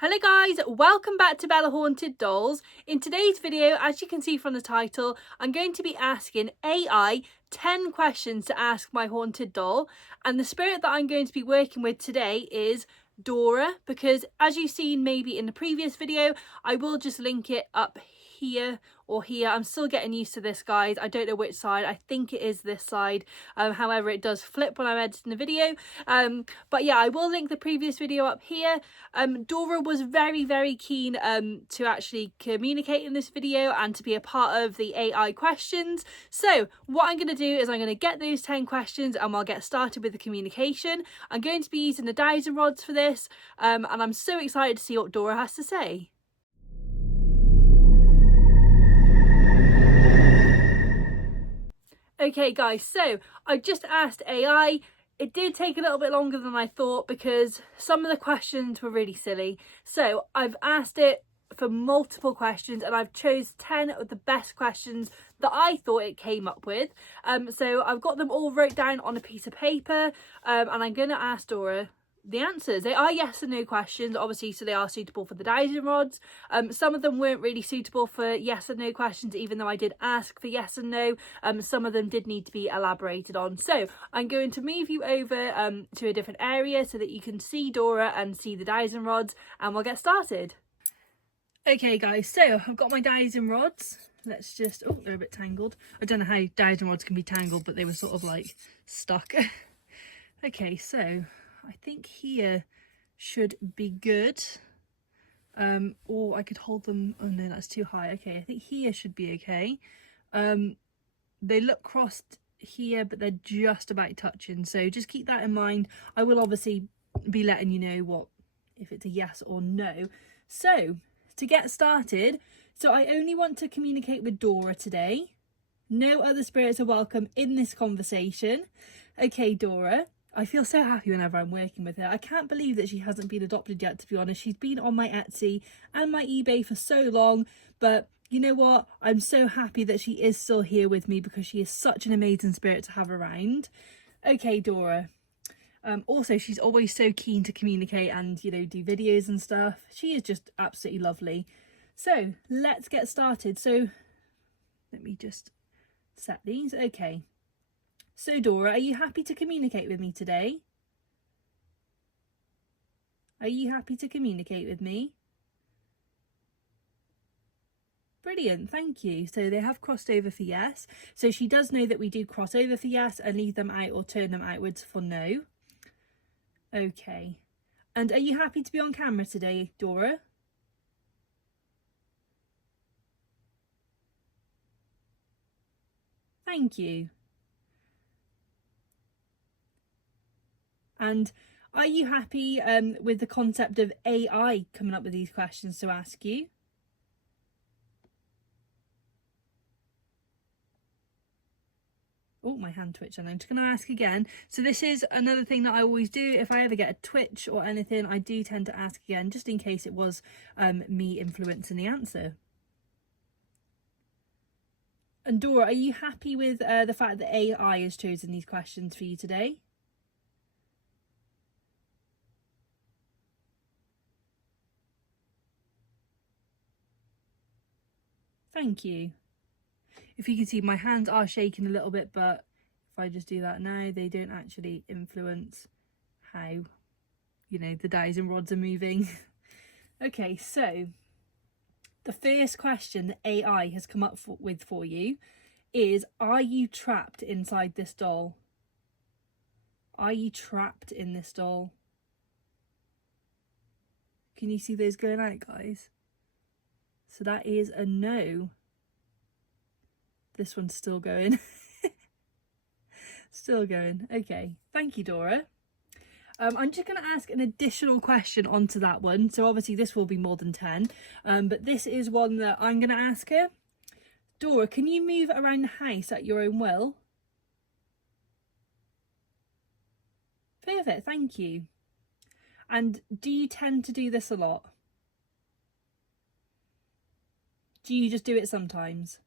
Hello guys, welcome back to Bella Haunted Dolls. In today's video, as you can see from the title, I'm going to be asking AI 10 questions to ask my haunted doll. And the spirit that I'm going to be working with today is Dora, because as you've seen maybe in the previous video, I will just link it up here or here. I'm still getting used to this, guys. I don't know which side. I think it is this side. However, it does flip when I'm editing the video. But yeah, I will link the previous video up here. Dora was very keen to actually communicate in this video and to be a part of the AI questions. So what I'm going to do is I'm going to get those 10 questions and we'll get started with the communication. I'm going to be using the dowsing rods for this, and I'm so excited to see what Dora has to say. Okay guys, so I just asked AI. It did take a little bit longer than I thought because some of the questions were really silly. So I've asked it for multiple questions and I've chose 10 of the best questions that I thought it came up with. So I've got them all wrote down on a piece of paper, and I'm going to ask Dora the answers. They are yes and no questions, obviously, so they are suitable for the dowsing rods. Some of them weren't really suitable for yes and no questions, even though I did ask for yes and no. Some of them did need to be elaborated on. So I'm going to move you over to a different area so that you can see Dora and see the dowsing rods, and we'll get started. Okay guys, so I've got my dowsing rods. Let's just, oh, they're a bit tangled. I don't know how dowsing rods can be tangled, but they were sort of like stuck. Okay, so I think here should be good. Or I could hold them, oh no, that's too high. Okay, I think here should be okay. They look crossed here, but they're just about touching, so just keep that in mind. I will obviously be letting you know if it's a yes or no. So to get started, so I only want to communicate with Dora today. No other spirits are welcome in this conversation. Okay, Dora, I feel so happy whenever I'm working with her. I can't believe that she hasn't been adopted yet, to be honest. She's been on my Etsy and my eBay for so long, but you know what? I'm so happy that she is still here with me because she is such an amazing spirit to have around. Okay, Dora. Also, she's always so keen to communicate and, you know, do videos and stuff. She is just absolutely lovely. So let's get started. So let me just set these. Okay. So Dora, are you happy to communicate with me today? Are you happy to communicate with me? Brilliant, thank you. So they have crossed over for yes. So she does know that we do cross over for yes and leave them out or turn them outwards for no. Okay. And are you happy to be on camera today, Dora? Thank you. And are you happy with the concept of AI coming up with these questions to ask you? Oh, my hand twitched, and I'm just going to ask again. So this is another thing that I always do. If I ever get a twitch or anything, I do tend to ask again, just in case it was me influencing the answer. And Dora, are you happy with the fact that AI has chosen these questions for you today? Thank you. If you can see, my hands are shaking a little bit, but if I just do that now, they don't actually influence how, you know, the dowsing rods are moving. Okay, so the first question that AI has come up with for you is, are you trapped inside this doll? Are you trapped in this doll? Can you see those going out, guys? So that is a no. This one's still going. Still going. Okay, thank you, Dora. I'm just going to ask an additional question onto that one. So obviously this will be more than 10, but this is one that I'm going to ask her. Dora, can you move around the house at your own will? Perfect, thank you. And do you tend to do this a lot? Do you just do it sometimes?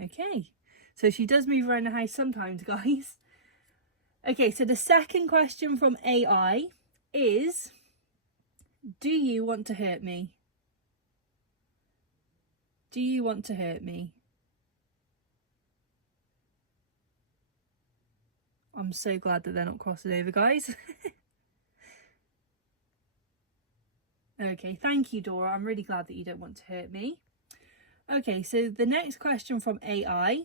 Okay, so she does move around the house sometimes, guys. Okay, so the second question from AI is, do you want to hurt me? Do you want to hurt me? I'm so glad that they're not crossing over, guys. Okay, thank you, Dora. I'm really glad that you don't want to hurt me. Okay, so the next question from AI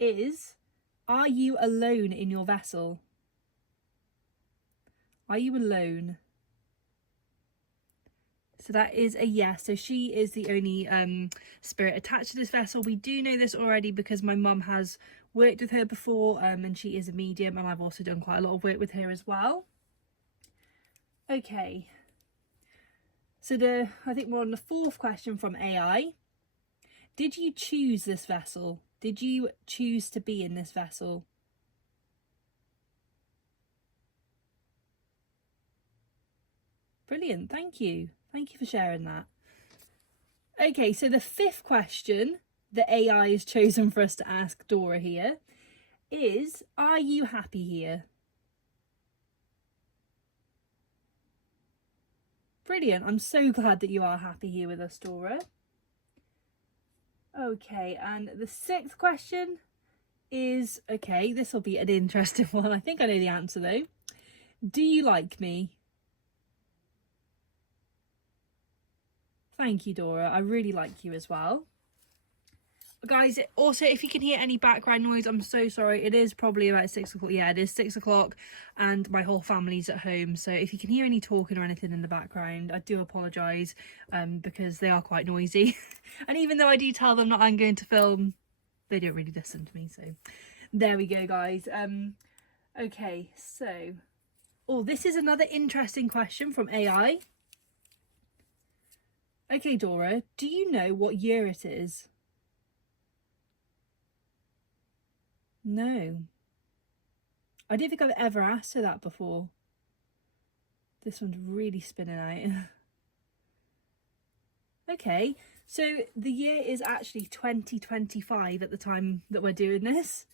is, are you alone in your vessel? Are you alone? So that is a yes. So she is the only spirit attached to this vessel. We do know this already because my mum has worked with her before, and she is a medium, and I've also done quite a lot of work with her as well. Okay. So I think we're on the fourth question from AI. Did you choose this vessel? Did you choose to be in this vessel? Brilliant, thank you. Thank you for sharing that. Okay, so the fifth question that AI has chosen for us to ask Dora here is, are you happy here? Brilliant, I'm so glad that you are happy here with us, Dora. Okay, and the sixth question is, okay, this will be an interesting one. I think I know the answer though. Do you like me? Thank you, Dora. I really like you as well. Guys, also, if you can hear any background noise, I'm so sorry. It is probably about 6 o'clock. Yeah, it is 6 o'clock and my whole family's at home. So if you can hear any talking or anything in the background, I do apologise because they are quite noisy. And even though I do tell them that I'm going to film, they don't really listen to me. So there we go, guys. Okay, so... Oh, this is another interesting question from AI. Okay, Dora, do you know what year it is? No. I don't think I've ever asked her that before. This one's really spinning out. Okay, so the year is actually 2025 at the time that we're doing this.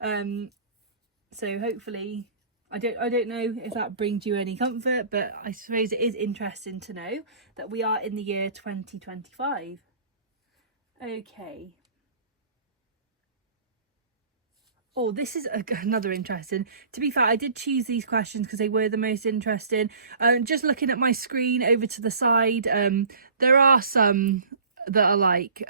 So hopefully, I don't know if that brings you any comfort, but I suppose it is interesting to know that we are in the year 2025. Okay. Oh, this is another interesting. To be fair, I did choose these questions because they were the most interesting. Just looking at my screen over to the side, there are some that are like,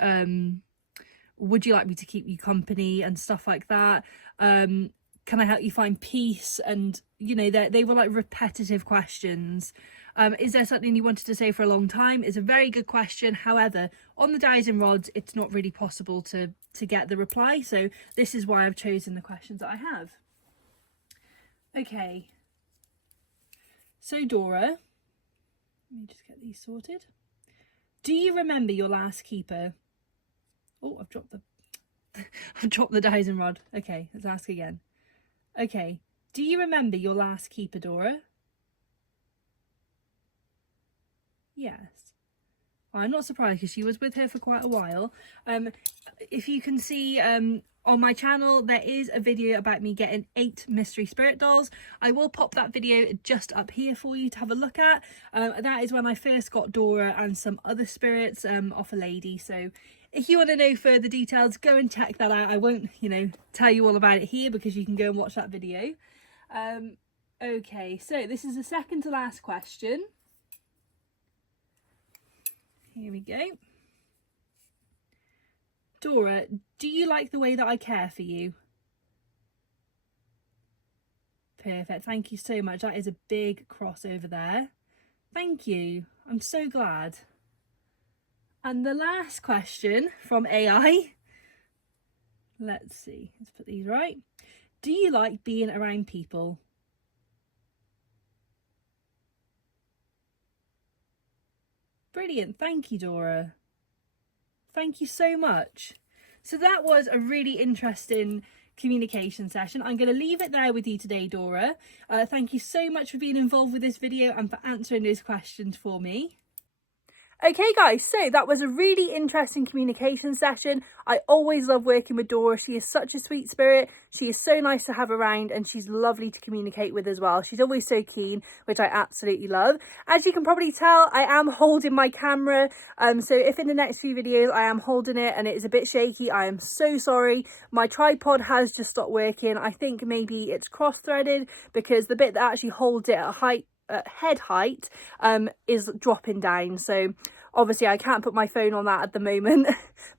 would you like me to keep you company and stuff like that? Can I help you find peace? And, you know, they were like repetitive questions. Is there something you wanted to say for a long time? It's a very good question. However, on the dies and rods, it's not really possible to get the reply. So this is why I've chosen the questions that I have. Okay. So Dora, let me just get these sorted. Do you remember your last keeper? Oh, I've dropped the dies and rod. Okay, let's ask again. Okay. Do you remember your last keeper, Dora? Yes. I'm not surprised because she was with her for quite a while. If you can see on my channel, there is a video about me getting 8 mystery spirit dolls. I will pop that video just up here for you to have a look at. That is when I first got Dora and some other spirits off a lady. So if you want to know further details, go and check that out. I won't, you know, tell you all about it here because you can go and watch that video. Okay, so this is the second to last question. Here we go. Dora, do you like the way that I care for you? Perfect, thank you so much. That is a big crossover there. Thank you, I'm so glad. And the last question from AI. Let's see, let's put these right. Do you like being around people? Brilliant, thank you, Dora. Thank you so much. So that was a really interesting communication session. I'm going to leave it there with you today, Dora. Thank you so much for being involved with this video and for answering those questions for me. Okay guys, so that was a really interesting communication session. I always love working with Dora. She is such a sweet spirit. She is so nice to have around and she's lovely to communicate with as well. She's always so keen, which I absolutely love. As you can probably tell, I am holding my camera. So if in the next few videos I am holding it and it is a bit shaky, I am so sorry. My tripod has just stopped working. I think maybe it's cross-threaded because the bit that actually holds it at head height is dropping down, so obviously I can't put my phone on that at the moment.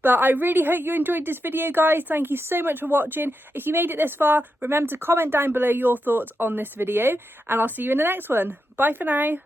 But I really hope you enjoyed this video guys. Thank you so much for watching. If you made it this far, remember to comment down below your thoughts on this video and I'll see you in the next one. Bye for now.